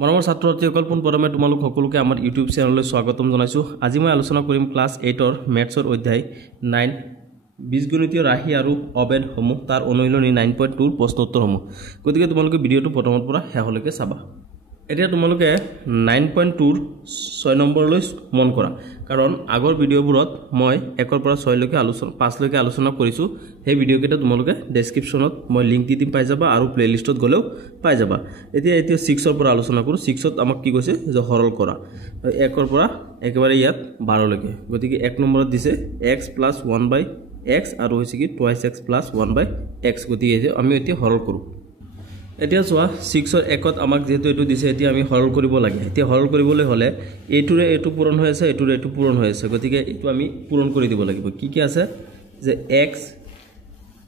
মৰমৰ ছাত্ৰ-ছাত্ৰীসকল পোনপ্ৰথমে তোমালোক সকলোকে আমাৰ ইউটিউব চেনেললৈ স্বাগতম জনাইছোঁ। আজি মই আলোচনা কৰিম ক্লাছ 8ৰ মেথছৰ অধ্যায় 9 বীজগণিতীয় ৰাশি আৰু অবেদসমূহ তাৰ অনুশীলনী 9.2 ৰ প্ৰশ্ন উত্তৰসমূহ। গতিকে তোমালোকে ভিডিঅ'টো প্ৰথমৰ পৰা শেষলৈকে চাবা। এতিয়া তোমালোকে 9.2 ৰ 6 নম্বৰলৈ মন কৰা, কাৰণ আগৰ ভিডিঅ'বোৰত মই 1 পৰা 6 লৈকে 5 লৈকে আলোচনা কৰিছোঁ। সেই ভিডিঅ'কেইটা তোমালোকে ডেছক্ৰিপশ্যনত মই লিংক দি দিম, পাই যাবা, আৰু প্লেলিষ্টত গ'লেও পাই যাবা। এতিয়া 6 ৰ পৰা আলোচনা কৰোঁ। 6ত আমাক কি কৈছে যে সৰল কৰা 1 ৰ পৰা একেবাৰে ইয়াত 12 লৈকে। গতিকে 1 নম্বৰত দিছে x + 1/x আৰু হৈছে কি 2x + 1/x। গতিকে আমি এতিয়া সৰল কৰোঁ। এতিয়া চোৱা 6ৰ 1ত আমাক যেহেতু এইটো দিছে, এতিয়া আমি সৰল কৰিব লাগে। এতিয়া সৰল কৰিবলৈ হ'লে এইটোৰে এইটো পূৰণ হৈ আছে, এইটোৰে এইটো পূৰণ হৈ আছে। গতিকে এইটো আমি পূৰণ কৰি দিব লাগিব। কি আছে যে x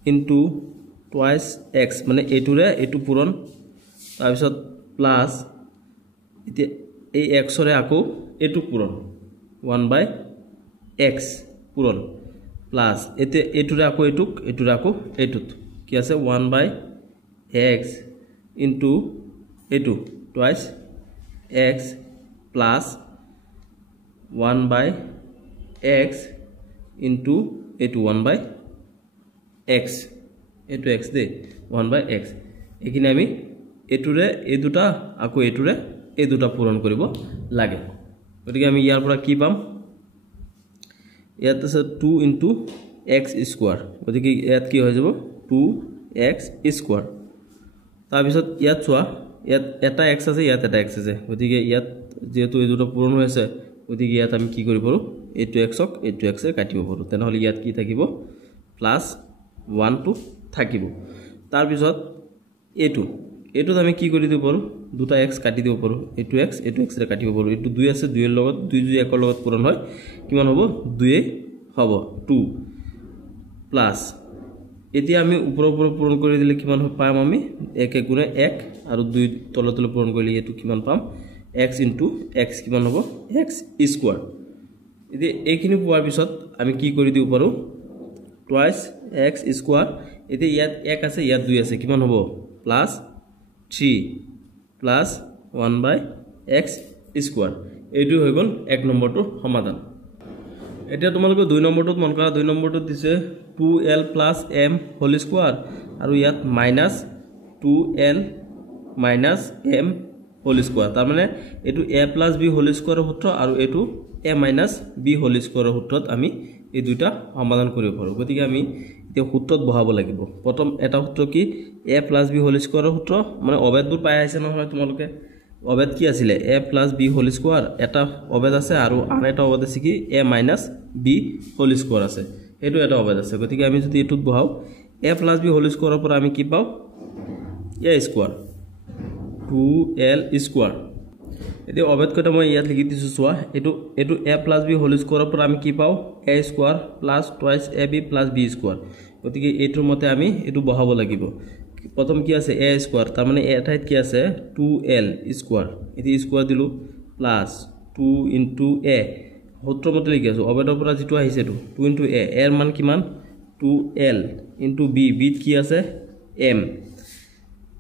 * 2x মানে এইটোৰে এইটো পূৰণ, তাৰপিছত প্লাছ এতিয়া এই xৰে আকৌ এইটো পূৰণ 1/x পূৰণ, প্লাছ এতিয়া এইটোৰে আকৌ এইটোক, এইটোৰে আকৌ এইটোত কি আছে 1/x into এইটো twice x plus 1/x into এইটো 1/x, এইটো x দে 1/x। এইখিনি আমি এইটোৰে এই দুটা আকৌ এইটোৰে এই দুটা পূৰণ কৰিব লাগে। গতিকে আমি ইয়াৰ পৰা কি পাম, ইয়াত আছে 2 into x square। গতিকে ইয়াত কি হৈ যাব 2x square। তাৰপিছত ইয়াত চোৱা, ইয়াত এটা x আছে, ইয়াত এটা x আছে। গতিকে ইয়াত যেহেতু এই দুটা পূৰণ হৈ আছে, গতিকে ইয়াত আমি কি কৰিব পাৰোঁ, এইটো xক এইটো x কাটিব পাৰোঁ। তেনেহ'লে ইয়াত কি থাকিব +1 থাকিব। তাৰপিছত এইটোত আমি কি কৰি দিব পাৰোঁ, দুটা x কাটি দিব পাৰোঁ। এইটো x এইটো x ৰে কাটিব পাৰোঁ। এইটো 2 আছে, 2 ৰ লগত 2 যদি 1 ৰ লগত পূৰণ হয় কিমান হ'ব, 2 হ'ব 2 প্লাছ এতিয়া আমি ওপৰৰ পূৰণ কৰি দিলে কিমান পাম, আমি 1 * 1 আৰু 2 তলে পূৰণ কৰিলে এইটো কিমান পাম, x into x কিমান হ'ব x square। এতিয়া এইখিনি পোৱাৰ পিছত আমি কি কৰি দিব পাৰোঁ, twice x square। এতিয়া ইয়াত 1 আছে, ইয়াত 2 আছে, কিমান হ'ব +3 প্লাছ 1/x square। এইটো হৈ গ'ল 1 নম্বৰটোৰ সমাধান। এতিয়া তোমালোকে 2 নম্বৰটোত মন কৰা। 2 নম্বৰটোত দিছে 2l + m হোল স্কোৱাৰ আৰু ইয়াত -2l - m হোল স্কোৱাৰ। তাৰমানে এইটো a + b হোল স্কোৱাৰৰ সূত্ৰ আৰু এইটো a - b হোল স্কোৱাৰৰ সূত্ৰত আমি এই দুটা সমাধান কৰিব পাৰোঁ। গতিকে আমি এতিয়া সূত্ৰত বহাব লাগিব। প্ৰথম এটা সূত্ৰ কি, a + b হোল স্কোৱাৰৰ সূত্ৰ, মানে অবেদবোৰ পাই আহিছে নহয় তোমালোকে। অবেদ কি আছিলে, a + b হোল স্কোৱাৰ এটা অবেদ আছে, আৰু আন এটা অবেদ আছে কি a - b হোল স্কোৱাৰ আছে, সেইটো এটা অবেদ আছে। গতিকে আমি যদি এইটোত বহাওঁ a + b হোল স্কোৱাৰৰ পৰা আমি কি পাওঁ, a স্কোৱাৰ 2l স্কোৱাৰ। এতিয়া অবেদ কেইটা মই ইয়াত লিখি দিছোঁ চোৱা। এইটো a + b হোল স্কোৱাৰৰ পৰা আমি কি পাওঁ, a square plus twice ab + b square. গতিকে এইটোৰ মতে আমি এইটো বহাব লাগিব। প্ৰথম কি আছে a স্কোৱাৰ, তাৰমানে এ ঠাইত কি আছে 2l স্কোৱাৰ। এতিয়া স্কোৱাৰ দিলোঁ প্লাছ 2 into a, সূত্ৰ মতে লিখি আছোঁ। অবেদৰ পৰা যিটো আহিছে এইটো 2 into a, এৰ মান কিমান 2l into b, বিত কি আছে m,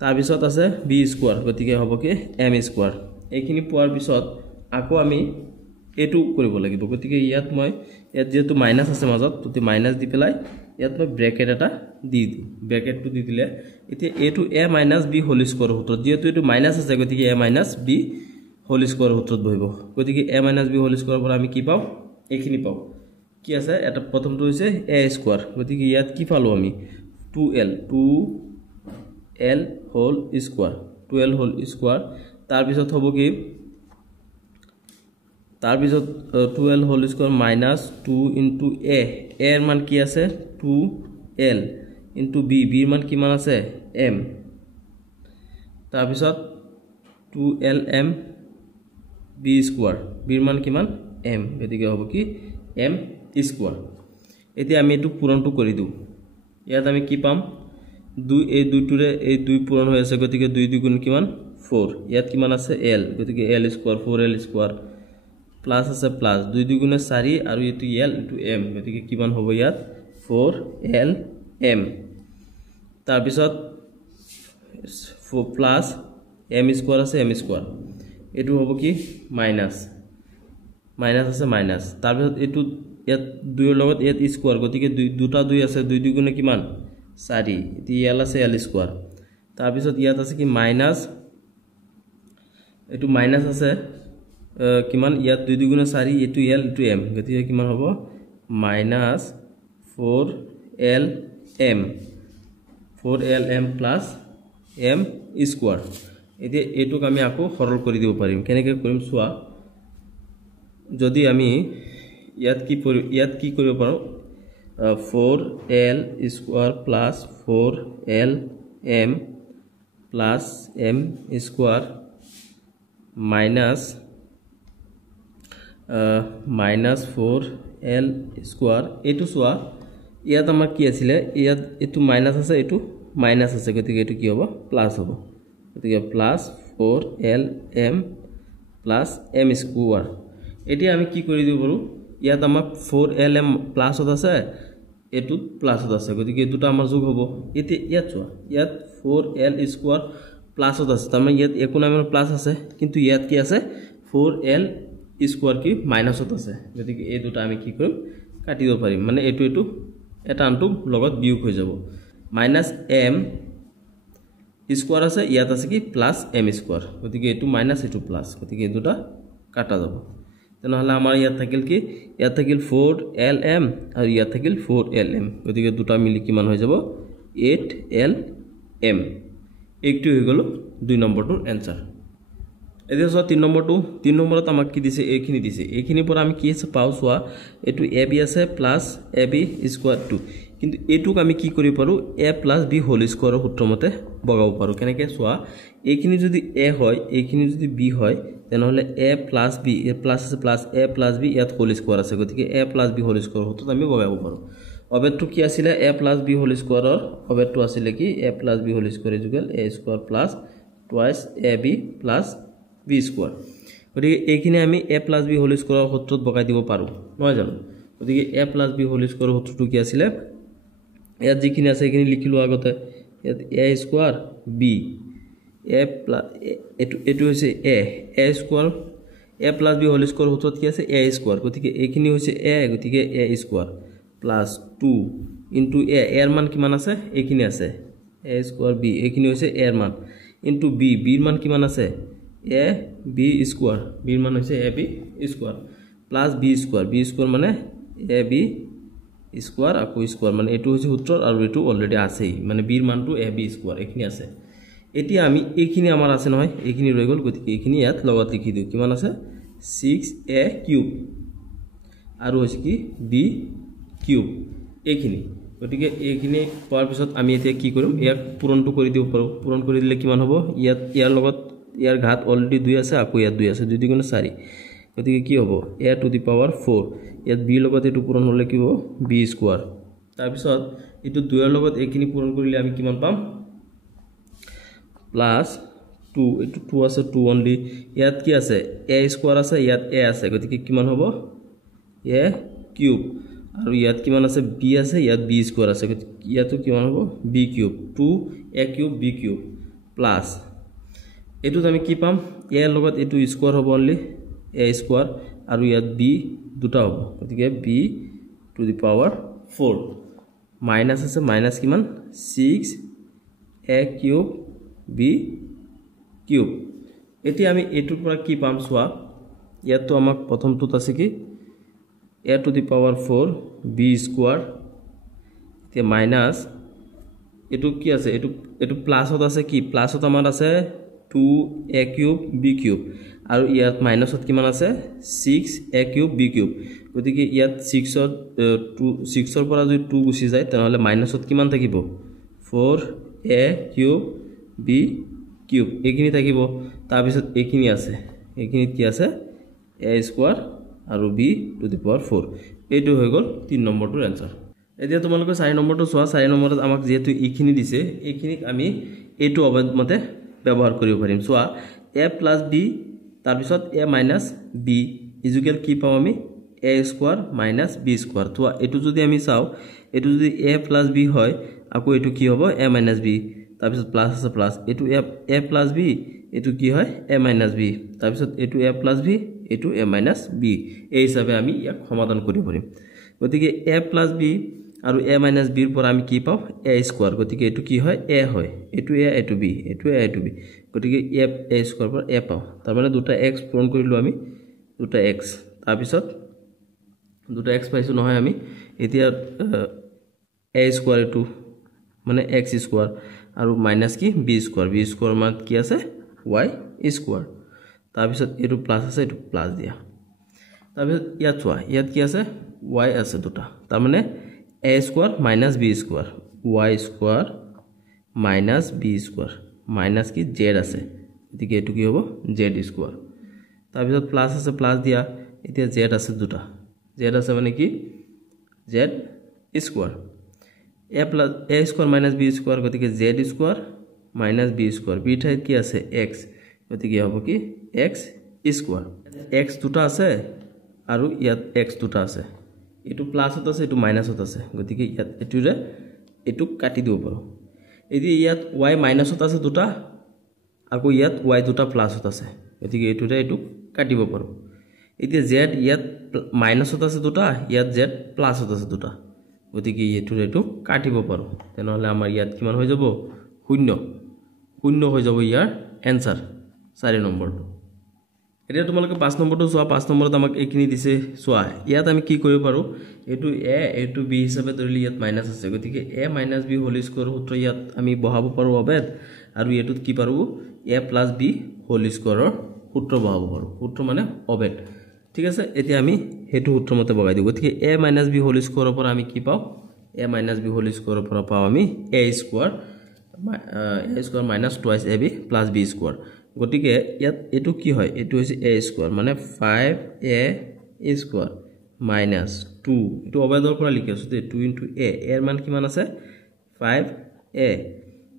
তাৰপিছত আছে b স্কোৱাৰ। গতিকে হ'ব কি m স্কোৱাৰ। এইখিনি পোৱাৰ পিছত আকৌ আমি এইটো কৰিব লাগিব। গতিকে ইয়াত যিহেতু মাইনাছ আছে মাজত, গতিকে মাইনাছ দি পেলাই ইয়াত মই ব্ৰেকেট এটা দি দিওঁ। ব্ৰেকেটটো দি দিলে এতিয়া এইটো a - b হোল স্কোৱাৰৰ সূত্ৰত, যিহেতু এইটো মাইনাছ আছে গতিকে a - b হোল স্কোৱাৰৰ সূত্ৰত বহিব। গতিকে a - b হোল স্কোৱাৰৰ পৰা আমি কি পাওঁ, এইখিনি পাওঁ। কি আছে, এটা প্ৰথমটো হৈছে a স্কোৱাৰ। গতিকে ইয়াত কি পালোঁ আমি 2l whole square, 2l whole square. তাৰপিছত হ'ব কি, তাৰপিছত 2l whole square -2 into a, এৰ মান কি আছে 2l into b, বিৰ মান কিমান আছে m, তাৰপিছত 2lm b স্কোৱাৰ, বিৰ মান কিমান m। গতিকে হ'ব কি m স্কোৱাৰ। এতিয়া আমি এইটো পূৰণটো কৰি দিওঁ। ইয়াত আমি কি পাম, 2 এই 2টোৰে এই 2 পূৰণ হৈ আছে, গতিকে 2 × 2 কিমান 4। ইয়াত কিমান আছে l, গতিকে l square 4l square, plus আছে প্লাছ 2 × 2 = 4 আৰু এইটো l into m। গতিকে কিমান হ'ব ইয়াত 4lm। তাৰপিছত প্লাছ m স্কোৱাৰ আছে m স্কোৱাৰ, এইটো হ'ব কি মাইনাস মাইনাস আছে মাইনাস তাৰপিছত এইটো ইয়াত 2 ৰ লগত ইয়াত স্কয়াৰ গতিকে দুটা 2 আছে 2 2 গুণে কিমান 4 এটি l আছে l স্কয়াৰ তাৰপিছত ইয়াত আছে কি মাইনাস এটো মাইনাস আছে কিমান ইয়াত 2 2 গুণে 4 এটো l এটো m গতিকে কিমান হ'ব minus 4lm 4lm plus m square এতে এটুক আমি আকৌ সৰল কৰি দিব পাৰিম কেনেকৈ কৰিম চোৱা যদি আমি ইয়াত কি কৰিব পাৰো 4l square plus 4lm plus m square minus 4l square এটো চোৱা ইয়াত আমাৰ কি আছিল ইয়াত এটো মাইনাস আছে এটো মাইনাস আছে গতিকে এটো কি হ'ব প্লাস হ'ব গতিকে plus 4lm plus m square এতিয়া আমি কি কৰি দিব পাৰো ইয়াত আমাৰ 4lm প্লাসত আছে এটো প্লাসত আছে গতিকে দুটা আমাৰ যোগ হ'ব এতে ইয়াত চোৱা ইয়াত 4l স্কয়াৰ প্লাসত আছে তাৰ মানে ইয়াত একো নামৰ প্লাস আছে কিন্তু ইয়াত কি আছে 4l স্কয়াৰ কি মাইনাসত আছে গতিকে এই দুটা আমি কি কৰিম কাটি দিব পাৰিম মানে এটো এটা আনটো লগত বিয়োগ হৈ যাব মাইনাস m স্কয়াৰ আছে ইয়াত আছে কি প্লাস m স্কয়াৰ গতিকে এটো মাইনাস এটো প্লাস গতিকে এই দুটা কাটা যাব তেনেহলে আমাৰ ইয়াত থাকিল কি ইয়াত থাকিল 4lm আৰু ইয়াত থাকিল 4lm গতিকে দুটা মিলি কিমান হৈ যাব 8lm একটো হৈ গল 2 নম্বৰটোৰ এনসাৰ এতিয়া চোৱা 3 নম্বৰত আমাক কি দিছে এইখিনি দিছে এইখিনিৰ পৰা আমি কি আছে পাও চোৱা এটো ab আছে প্লাস ab স্কয়াৰ 2 কিন্তু এটুক আমি কি কৰি পাৰো a প্লাস b হোল স্কয়াৰৰ সূত্ৰমতে বগাব পাৰো কেনেকৈ চোৱা এইখিনি যদি a হয় এইখিনি যদি b হয় তেনেহলে a plus b a plus আছে প্লাস a প্লাস b ইয়াত হোল স্কয়াৰ আছে গতিকে a প্লাস b হোল স্কয়াৰৰ সূত্ৰত আমি বগাব পাৰো অবেটো কি আছিল a প্লাস b হোল স্কয়াৰৰ অবেটো আছিল কি a plus b whole square equal a square plus twice ab plus b square গতিকে এইখিনি আমি a প্লাস b হোল স্কয়াৰৰ সূত্ৰত বগাই দিব পাৰো নহয় জানো গতিকে a প্লাস b হোল স্কয়াৰৰ সূত্ৰটো কি আছিল ইয়াত যিখিনি আছে এইখিনি লিখিলো আগতে ইয়াত a square b a plus এটো হৈছে a square a plus b whole square সূত্ৰত কি আছে a স্কয়াৰ গতিকে এইখিনি হৈছে a গতিকে a square plus 2 into a এৰ মান কিমান আছে এইখিনি আছে a স্কয়াৰ b এইখিনি হৈছে a এৰ মান ইনটু b b এৰ মান কিমান আছে a b স্কয়াৰ b এৰ মান হৈছে a b square plus b square মানে a b স্কয়াৰ আকৌ স্কয়াৰ মানে এটো হৈছে সূত্ৰ আৰু এটো অলৰেডি আছেই মানে b এৰ মানটো a b স্কয়াৰ এইখিনি আছে এতিয়া আমি এইখিনি আমাৰ আছে নহয় এইখিনি ৰৈ গল গতিকে এইখিনি ইয়াত লগত লিখি দিও কিমান আছে 6a কিউব আৰু হৈছে কি b কিউব এইখিনি গতিকে এইখিনি পোৱাৰ পিছত আমি এতিয়া কি কৰিম ইয়াক পূৰণটো কৰি দিব পাৰো পূৰণ কৰি দিলে কিমান হ'ব ইয়াত ইয়াৰ লগত ইয়াৰ ঘাত অলৰেডি 2 আছে আকৌ ইয়াত 2 আছে 2 2 গুণে 4 গতিকে কি হ'ব a টু দি পাৱাৰ 4 ইয়াত b লগত এটো পূৰণ হলে কি হ'ব b স্কয়াৰ তাৰ পিছত এটো 2 এৰ লগত এইখিনি পূৰণ কৰিলে আমি কিমান পাম প্লাস 2 এটো 2 আছে 2 অনলি ইয়াত কি আছে a স্কয়াৰ আছে ইয়াত a আছে গতিকে কিমান হ'ব a কিউব আৰু ইয়াত কিমান আছে b আছে ইয়াত b স্কয়াৰ আছে ইয়াতো কিমান হ'ব b cube 2a cube b cube plus এটো আমি কি পাম a এর লগত এটো স্কয়াৰ হ'ব অনলি a স্কয়াৰ আৰু ইয়াত b দুটা হ'ব গতিকে b to the power 4 minus আছে মাইনাস কিমান 6a কিউব b কিউব এতিয়া আমি এটোৰ পৰা কি পাম চোৱা ইয়াতো আমাক প্ৰথমটোত আছে কি a to the power 4 b square এতিয়া মাইনাস এটো কি আছে এটো প্লাসত আছে কি প্লাসত আমাৰ আছে 2a কিউব b কিউব আৰু ইয়াত মাইনাসত কিমান আছে 6a কিউব b কিউব গতিকে ইয়াত 6 ৰ পৰা যদি 2 গুচি যায় তেনেহলে মাইনাসত কিমান থাকিব 4a কিউব b কিউব এইখিনি থাকিব তাৰ পিছত এইখিনি আছে এইখিনি কি আছে a স্কয়াৰ আৰু b টু দি পাৱাৰ 4 এইটো হৈ গল 3 নম্বৰটোৰ आंसर এতিয়া তোমালোকে 4 নম্বৰটো চোৱা 4 নম্বৰত আমাক যেহেতু এইখিনি দিছে এইখিনিক আমি এইটো অবধমতে ব্যৱহাৰ কৰিব পাৰিম চোৱা a প্লাস b তাৰ পিছত a মাইনাস b ইকুয়াল কি পাও আমি a square minus b square তো এটো যদি আমি চাও এটো যদি a প্লাস b হয় আকৌ এটো কি হ'ব a মাইনাস b তাৰ পিছত প্লাস আছে প্লাস এটো a প্লাস b এটো কি হয় a minus b তাৰ পিছত এটো a plus b এটো a minus b এই হিচাপে আমি ইয়াক সমাধান কৰিব পাৰিম গতিকে a plus b আৰু a minus b ৰ পৰা আমি কি পাও a স্কয়াৰ গতিকে এটো কি হয় a হয় এটো a এটো b এটো a এটো b গতিকে a স্কয়াৰ পৰা a পাও তাৰ মানে দুটা x পূৰণ কৰিলো আমি দুটা x তাৰ পিছত দুটা x পাইছো নহয় আমি এতিয়া a স্কয়াৰ এটো মানে x স্কয়াৰ আৰু মাইনাস কি b স্কয়াৰ মান কি আছে y স্কয়াৰ তাৰ পিছত এটো প্লাস আছে এটো প্লাস দিয়া তাৰ পিছত ইয়াত চোৱা ইয়াত কি আছে y আছে দুটা তাৰ মানে a square minus b square y square minus b square minus কি z আছে গতিকে এটো কি হ'ব z স্কয়াৰ তাৰ পিছত প্লাস আছে প্লাস দিয়া এতিয়া z আছে দুটা z আছে মানে কি z square a square minus b square গতিকে z square minus b square b ঠাইত কি আছে x গতিকে হ'ব কি x স্কয়াৰ x দুটা আছে আৰু ইয়াত x দুটা আছে এটো প্লাসত আছে এটো মাইনাসত আছে গতিকে ইয়াত এটোৰে এটো কাটি দিব পাৰো এদি ইয়াত y মাইনাসত আছে দুটা আকৌ ইয়াত y দুটা প্লাসত আছে গতিকে এটোৰে এটো কাটিব পাৰো এতিয়া z ইয়াত মাইনাসত আছে দুটা ইয়াত z প্লাসত আছে দুটা গতিকে এটোৰে এটো কাটিব পাৰো তেনেহলে আমাৰ ইয়াত কিমান হৈ যাব শূন্য শূন্য হৈ যাব ইয়াৰ आंसर 4 নম্বৰটো এতিয়া তোমালোকে 5 নম্বৰটো চোৱা 5 নম্বৰত আমাক এইখিনি দিছে চোৱা ইয়াত আমি কি কৰিব পাৰো এটো a এটো b হিচাপে ধৰিলি ইয়াত মাইনাস আছে গতিকে a - b হোল স্কয়াৰ সূত্ৰ ইয়াত আমি বহাব পাৰো অবেদ আৰু এটোত কি পাৰো a + b হোল স্কয়াৰৰ সূত্ৰ বহাব পাৰো সূত্ৰ মানে অবেদ ঠিক আছে এতিয়া আমি হেতু সূত্ৰ মতে বগাই দিও গতিকে a - b হোল স্কয়াৰৰ পৰা আমি কি পাও a - b হোল স্কয়াৰৰ পৰা পাও আমি a square minus twice ab plus b square গটিকে ইয়াত এটো কি হয় এটো হৈছে a square মানে 5a square minus 2 এটো অবেদৰ পৰা লিখি আছো 2 into a এৰ মান কিমান আছে 5a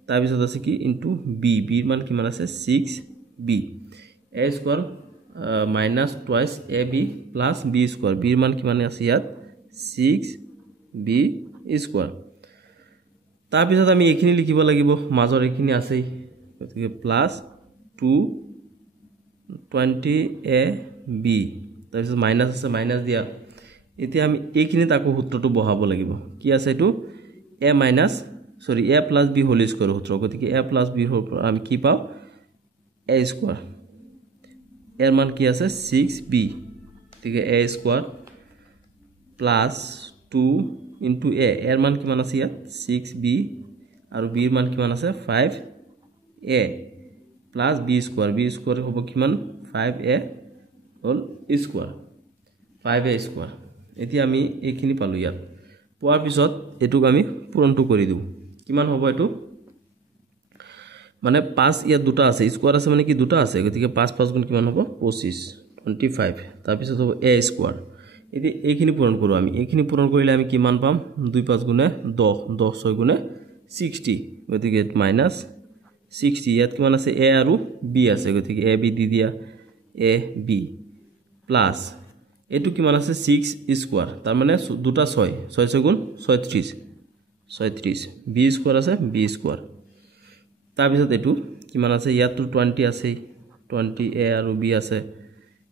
তাৰ পিছত আছে কি into b b এর মান কিমান আছে 6b a square minus twice ab plus b square b এর মান কিমান আছে ইয়াত 6b square তাৰ পিছত আমি এইখিনি লিখিব লাগিব মাজৰ এইখিনি আছে গতিকে প্লাস 220ab তাৰ পিছত মাইনাস আছে মাইনাস দিয়া এতিয়া আমি এইখিনি তাকো সূত্ৰটো বহাব লাগিব কি আছে এটো a plus b whole square সূত্ৰ গতিকে a plus b হোল আমি কি পাও a স্কয়াৰ এৰ মান কি আছে 6b গতিকে a square plus 2 into a এৰ মান কিমান আছে ইয়াত 6b আৰু b এৰ মান কিমান আছে 5a plus b স্কয়াৰ হ'ব কিমান 5a whole square 5a square এতিয়া আমি এইখিনি পালো ইয়াত পোৱাৰ পিছত এটুক আমি পূৰণটো কৰি দিও কিমান হ'ব এটু মানে 5 ইয়াত দুটা আছে স্কয়াৰ আছে মানে কি দুটা আছে গতিকে 5 5 গুণ কিমান হ'ব 25 তাৰ পিছত হ'ব a স্কয়াৰ এতি এইখিনি পূৰণ কৰো আমি এইখিনি পূৰণ কৰিলে আমি কিমান পাম 2 5 গুণে 10 10 6 গুণে 60 গতিকে মাইনাস 60 ইয়াত কিমান আছে a আৰু b আছে গতিকে a b দি দিয়া a b প্লাস এটু কিমান আছে 6 স্কয়াৰ তাৰ মানে দুটা 6 6 গুণ 36 b স্কয়াৰ আছে b স্কয়াৰ তাৰ পিছত এটু কিমান আছে ইয়াত 20 আছে 20a আৰু b আছে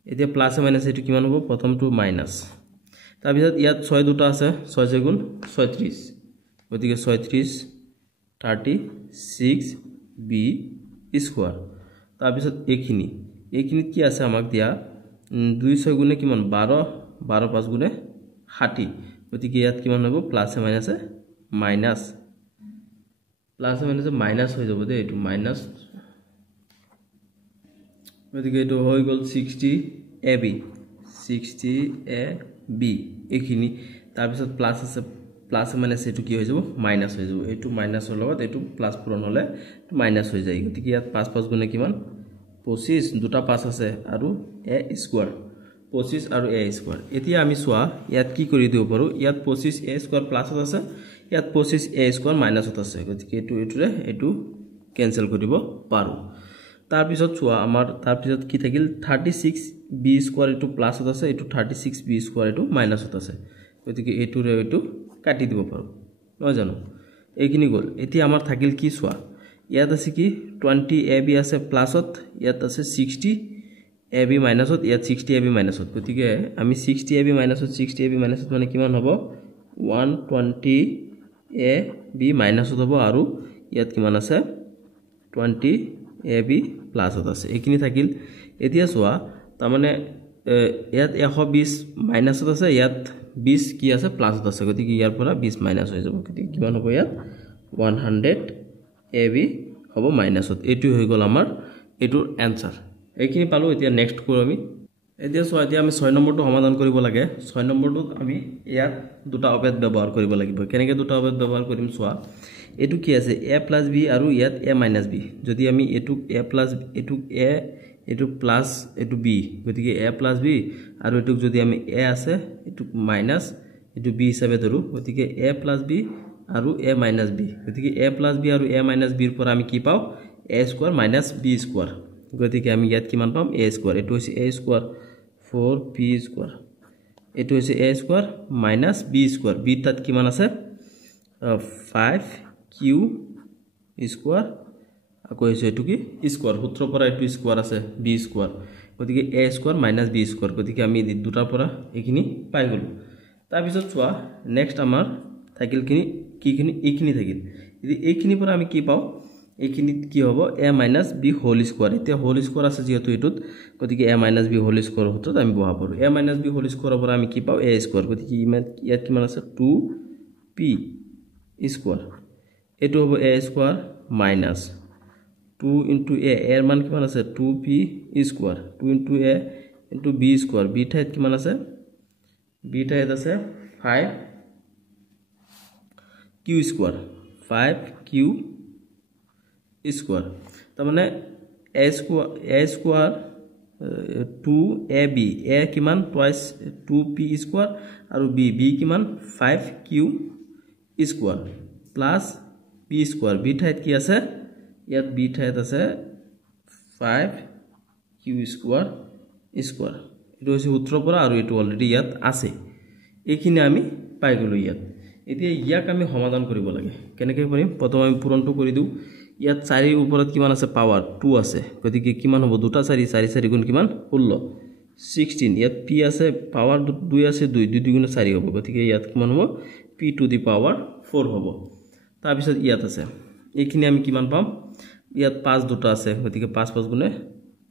এতিয়া প্লাস মাইনাস এটো কিমান হ'ব প্ৰথমটো মাইনাস তাৰ পিছত ইয়াত 6 দুটা আছে 6 গুণ 36 গতিকে 36 36b স্কয়াৰ তাৰ পিছত এইখিনিত কি আছে আমাক দিয়া 2 6 গুণে কিমান 12 12 5 গুণে 60 গতিকে ইয়াত কিমান হ'ব প্লাস মাইনাসে মাইনাস প্লাস মাইনাসে মাইনাস হৈ যাব দে এটো মাইনাস গতিকে এটো হৈ গল 60ab এইখিনি তাৰ পিছত প্লাস আছে প্লাস মাইনাস এটো কি হৈ যাব মাইনাস হৈ যাব এটো মাইনাসৰ লগত এটো প্লাস পূৰণ হলে মাইনাস হৈ যায় গতিকে ইয়াত 5 5 গুণে কিমান 25 দুটা 5 আছে আৰু a স্কয়াৰ 25 আৰু a স্কয়াৰ এতিয়া আমি সোয়া ইয়াত কি কৰি দিব পাৰো ইয়াত 25 a স্কয়াৰ প্লাসত আছে ইয়াত 25 a স্কয়াৰ মাইনাসত আছে গতিকে এটো ক্যান্সেল কৰিব পাৰো তাৰ পিছত সোয়া আমাৰ তাৰ পিছত কি থাকিল 36b স্কয়াৰ এটো প্লাসত আছে এটো 36b স্কয়াৰ এটো মাইনাসত আছে গতিকে এটো কাটি দিব পাৰো নহয় জানো এইখিনি গল এতিয়া আমাৰ থাকিল কি সোয়া ইয়াত আছে কি 20ab আছে প্লাসত ইয়াত আছে 60ab মাইনাসত ইয়াত 60ab মাইনাসত গতিকে আমি 60ab মাইনাসত 60ab মাইনাসত মানে কিমান হ'ব 120ab মাইনাসত হ'ব আৰু ইয়াত কিমান আছে 20ab প্লাসত আছে এইখিনি থাকিল এতিয়া চোৱা তাৰ মানে ইয়াত 120 মাইনাসত আছে ইয়াত 20 কি আছে প্লাসত আছে গতিকে ইয়াৰ পৰা 20 মাইনাস হৈ যাব গতিকে কিমান হ'ব ইয়াত 100ab হ'ব মাইনাসত এটো হৈ গল আমাৰ এটোৰ आंसर এইখিনি পালো এতিয়া নেক্সট কৰো আমি এতিয়া চোৱা এতিয়া আমি 6 নম্বৰটো সমাধান কৰিব লাগে 6 নম্বৰটোত আমি ইয়াত দুটা অবেদ ব্যৱহাৰ কৰিব লাগিব কেনেকৈ দুটা অবেদ ব্যৱহাৰ কৰিম চোৱা এটো কি আছে a + b আৰু ইয়াত a - b যদি আমি এটো a + এটো a এটো প্লাস এটো b গতিকে a + b আৰু এটো যদি আমি a আছে এটো মাইনাস এটো b হিচাপে ধৰো গতিকে a + b আৰু a - b গতিকে a + b আৰু a - b ৰ পৰা আমি কি পাও a² - b² গতিকে আমি ইয়াত কিমান পাম a² এটো হৈছে a² 4p² এটো হৈছে a² - b² b তাত কিমান আছে 5q² আকৌ হৈছে এটো কি স্কয়ার সূত্র পৰা এটো স্কয়াৰ আছে b² গতিকে a² - b² গতিকে আমি দুটাৰ পৰা এখিনি পাই গলো তাৰ পিছত চোৱা নেক্সট আমাৰ থাকিল এইখিনি থাকিল যদি এইখিনি পৰা আমি কি পাও এইখিনি কি হ'ব a - b হোল স্কয়ার এতিয়া হোল স্কয়ার আছে যেহেতু এটোত গতিকে a - b হোল স্কয়ার হতত আমি বহা পাৰো a - b হোল স্কয়াৰৰ পৰা আমি কি পাও a² গতিকে ইয়াত কিমান আছে 2p² এটো হ'ব a² মাইনাস 2 into a এর মান কিমান আছে 2p² 2 into a into b² b ঠাইত কিমান আছে b ঠাইত আছে 5q² 5q² তাৰ মানে a² 2ab a কিমান টুৱাইস 2p² আৰু b কিমান 5q² প্লাস p² b ঠাইত কি আছে ইয়াত b ঠাইত আছে 5q² এটো হৈছে সূত্ৰৰ পৰা আৰু এটো অলৰেডি ইয়াত আছে এইখিনি আমি পাই গলো ইয়াত এতিয়া ইয়াক আমি সমাধান কৰিব লাগে কেনেকৈ কৰিম প্ৰথমে আমি পূৰণটো কৰি দিও ইয়াত 4 ৰ ওপৰত কিমান আছে পাৱাৰ 2 আছে গতিকে কিমান হ'ব দুটা 4 4 গুণ কিমান 16 16 ইয়াত p আছে পাৱাৰ 2 আছে 2 2 গুণ 4 হ'ব গতিকে ইয়াত কিমান হ'ব p টু দি পাৱাৰ 4 হ'ব তাৰ পিছত ইয়াত আছে এইখিনি আমি কিমান পাম ইয়াত 5 দুটা আছে গতিকে 5 5 গুণে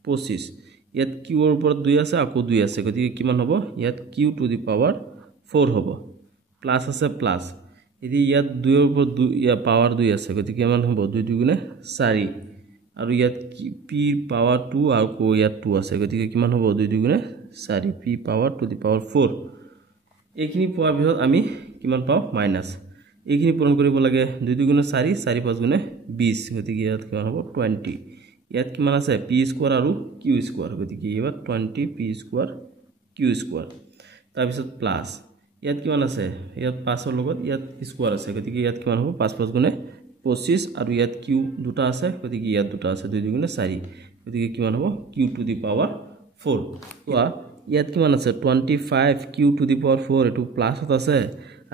25 ইয়াত q ৰ ওপৰত 2 আছে আকৌ 2 আছে গতিকে কিমান হ'ব ইয়াত q টু দি পাৱাৰ 4 হ'ব প্লাস আছে প্লাস এদি ইয়াত 2 ৰ ওপৰত 2 ইয়া পাৱাৰ 2 আছে গতিকে কিমান হ'ব 2 2 গুণে 4 আৰু ইয়াত p পাৱাৰ 2 আকৌ ইয়াত 2 আছে গতিকে কিমান হ'ব 2 2 গুণে 4 p power to the power 4 এইখিনি পোৱাৰ পিছত আমি কিমান পাও মাইনাস এইখিনি পূৰণ কৰিব লাগে 2 2 গুণে 4 4 5 গুণে 20 গতিকে ইয়াত কিমান হ'ব 20 ইয়াত কিমান আছে p² আৰু q² গতিকে এবাৰ 20p² q² তাৰ পিছত প্লাস ইয়াত কিমান আছে ইয়াত 5 ৰ লগত ইয়াত স্কয়ার আছে গতিকে ইয়াত কিমান হ'ব 5 5 গুণে 25 আৰু ইয়াত q দুটা আছে গতিকে ইয়াত দুটা আছে 2 2 গুণে 4 গতিকে কিমান হ'ব q টু দি পাৱাৰ 4 তোৱা ইয়াত কিমান আছে 25 q টু দি পাৱাৰ 4 এটো প্লাসত আছে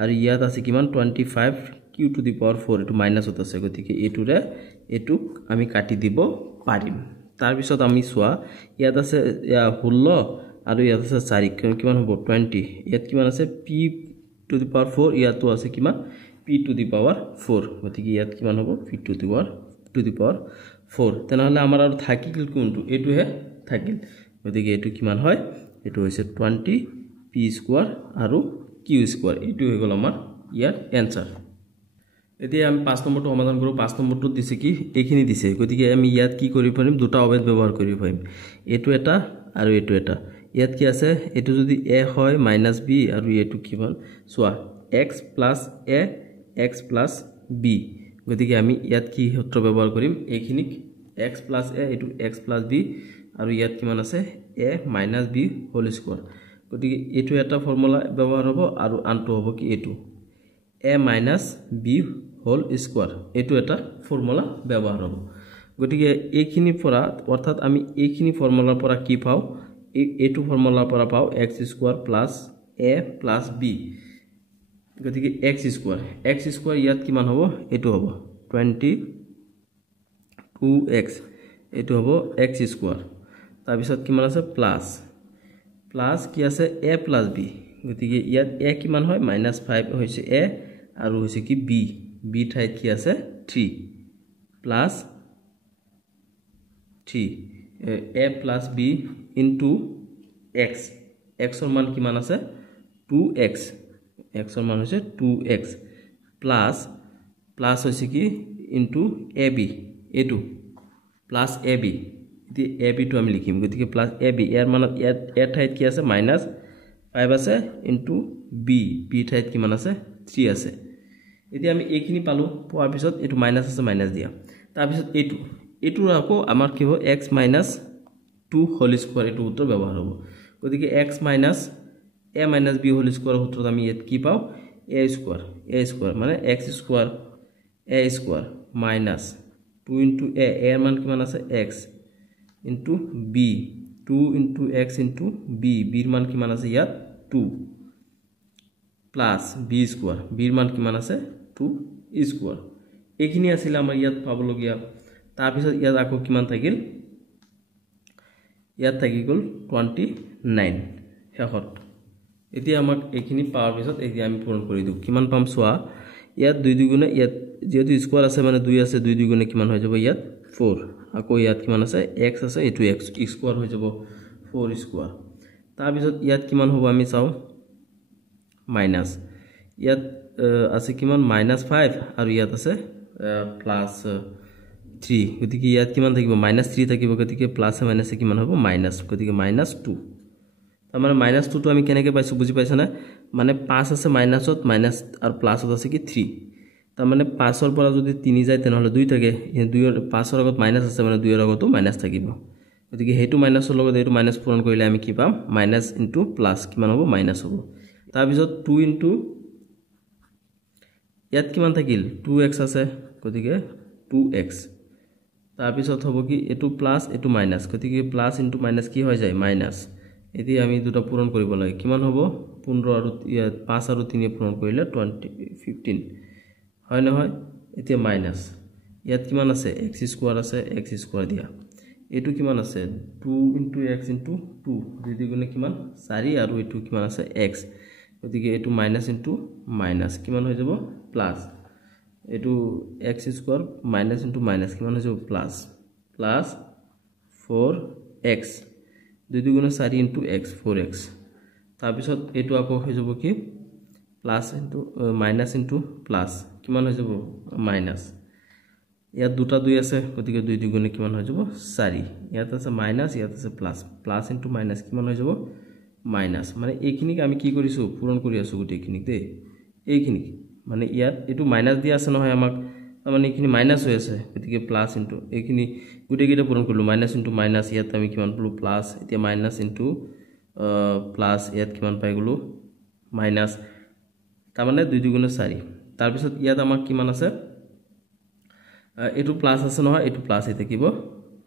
আৰু ইয়াত আছে কিমান 25 q টু দি পাৱাৰ 4 এটো মাইনাসত আছে গতিকে এটোৰে এটুক আমি কাটি দিব পাৰিম তাৰ পিছত আমি চোৱা ইয়াত আছে 16 আৰু ইয়াত আছে 4 কিমান হ'ব 20 ইয়াত কিমান আছে p টু দি পাৱাৰ 4 ইয়াতো আছে কিমান p টু দি পাৱাৰ 4 গতিকে ইয়াত কিমান হ'ব p টু দি পাৱাৰ 4 তেনহলে আমাৰ আৰু থাকিল কোনটো এটো হে থাকিল গতিকে এটো কিমান হয় এটো হৈছে 20p² আৰু q² এটো হৈ গল আমাৰ ইয়াৰ आंसर এতিয়া আমি 5 নম্বৰটো সমাধান কৰো 5 নম্বৰটো দিছে কি এইখিনি দিছে গতিকে আমি ইয়াত কি কৰিব পাৰিম দুটা অবেদ ব্যৱহাৰ কৰিব পাৰিম এটো এটা আৰু এটো এটা ইয়াত কি আছে এটো যদি a হয় -b আৰু এটো কিমান সোয়া x + a x + b গতিকে আমি ইয়াত কি সূত্ৰ ব্যৱহাৰ কৰিম এইখিনি x + a এটো x + b আৰু ইয়াত কিমান আছে a - b হোল স্কয়াৰ গতিকে এটো এটা ফৰ্মুলা ব্যৱহাৰ হ'ব আৰু আনটো হ'ব কি এটো a - b হোল স্কয়াৰ এটো এটা ফৰ্মুলা ব্যৱহাৰ হ'ব গতিকে এইখিনি পৰা অৰ্থাৎ আমি এইখিনি ফৰ্মুলাৰ পৰা কি পাও এটো ফৰ্মুলাৰ পৰা পাও x² + a + b গতিকে x² ইয়াত কিমান হ'ব এটো হ'ব 20 2x এটো হ'ব x স্কয়ার তাৰ পিছত কিমান আছে প্লাস প্লাস কি আছে a plus b গতিকে ইয়াত a কিমান হয় -5 হৈছে a আৰু হৈছে কি b b ঠাইত কি আছে 3 plus 3 a plus b into x x ৰ মান কিমান আছে 2x x ৰ মান হৈছে 2x plus plus হৈছে কি into ab a2 plus ab the ab to আমি লিখিম গতিকে plus ab ইয়াৰ মান ইয়াৰ ঠাইত কি আছে -5 আছে into b b ঠাইত কিমান আছে 3 আছে এতিয়া আমি এইখিনি পালো পোৱাৰ পিছত এটো মাইনাস আছে মাইনাস দিয়া তাৰ পিছত এটো আকৌ আমাৰ কি হ'ব x - 2 হোল স্কয়াৰ এটো উত্তৰ ব্যৱহাৰ হ'ব গতিকে x - a - b whole square সূত্ৰত আমি ইয়াত কি পাও a স্কয়ার মানে x square a square minus 2 into a এর মান কিমান আছে x into b 2 into x into b b এর মান কিমান আছে ইয়াত 2 plus b স্কয়ার b এর মান কিমান আছে 2 স্কয়ার এইখিনি আছিল আমাৰ ইয়াত পাবলগীয়া তাৰ পিছত ইয়াত আকৌ কিমান থাকিল ইয়াত থাকি গল 29 শেষত এতিয়া আমাক এইখিনি পাৱাৰ পিছত এতিয়া আমি পূৰণ কৰি দিও কিমান পাম সোৱা ইয়াত 2 গুণে ইয়াত যেহেতু স্কয়ার আছে মানে 2 আছে 2 গুণে কিমান হৈ যাব ইয়াত 4 আকৌ ইয়াত কিমান আছে x আছে এটো x স্কয়ার হৈ যাব 4 স্কয়ার তাৰ পিছত ইয়াত কিমান হ'ব আমি চাও মাইনাস ইয়াত আছে কিমান -5 আৰু ইয়াত আছে +3 গতিকে ইয়াত কিমান থাকিব -3 থাকিব গতিকে প্লাস মাইনাসে কিমান হ'ব মাইনাস গতিকে -2 তাৰ মানে -2 টো আমি কেনেকৈ পাইছো বুজি পাইছা না মানে 5 আছে মাইনাসত মাইনাস আৰু প্লাসত আছে কি 3 তাৰ মানে 5 ৰ পৰা যদি 3 যায় তেনেহলে 2 থাকে 2 ৰ 5 ৰ আগত মাইনাস আছে মানে 2 ৰ আগতো মাইনাস থাকিব গতিকে হেতু মাইনাসৰ লগত এটো মাইনাস পূৰণ কৰিলে আমি কি পাম মাইনাস ইনটু প্লাস কিমান হ'ব মাইনাস হ'ব তাৰ পিছত 2 ইনটু ইয়াত কিমান থাকিল 2x আছে গতিকে 2x তাৰ পিছত হ'ব কি এটো প্লাস এটো মাইনাস গতিকে প্লাস ইনটু মাইনাস কি হৈ যায় মাইনাস এতি আমি দুটা পূৰণ কৰিব লাগে কিমান হ'ব 15 আৰু 5 আৰু 3 পূৰণ কৰিলে 15 হয় নহয় এতিয়া মাইনাস ইয়াত কিমান আছে x স্কয়ার আছে x স্কয়ার দিয়া এটো কিমান আছে 2 into x into 2 দুই গুণে কিমান 4 আৰু এটো কিমান আছে x গতিকে এটো মাইনাস into মাইনাস কিমান হৈ যাব প্লাস এটো x square minus into minus কিমান হৈ যাব প্লাস প্লাস 4x দুই গুণে 4 into x 4x তাৰ পিছত এটো আকৌ হৈ যাব কি plus into minus into plus কিমান হৈ যাব মাইনাস ইয়াত দুটা 2 আছে গতিকে 2 গুণে কিমান হৈ যাব 4 ইয়াত আছে মাইনাস ইয়াত আছে প্লাস প্লাস into মাইনাস কিমান হৈ যাব মাইনাস মানে এইখিনিক আমি কি কৰিছো পূৰণ কৰি আছো গুটেইখিনিক দে এইখিনিক মানে ইয়াত এটো মাইনাস দিয়া আছে নহয় আমাক মানে এইখিনি মাইনাস হৈ আছে গতিকে প্লাস into এইখিনি গুটেইকিটা পূৰণ কৰিলো মাইনাস into মাইনাস ইয়াত আমি কিমান পালো প্লাস এতিয়া মাইনাস into প্লাস ইয়াত কিমান পাই গলো মাইনাস তাৰ মানে 2 গুণে 4 তাৰ পিছত ইয়াত আমাক কিমান আছে এটো প্লাস আছে নহয় এটো প্লাস হৈ থাকিব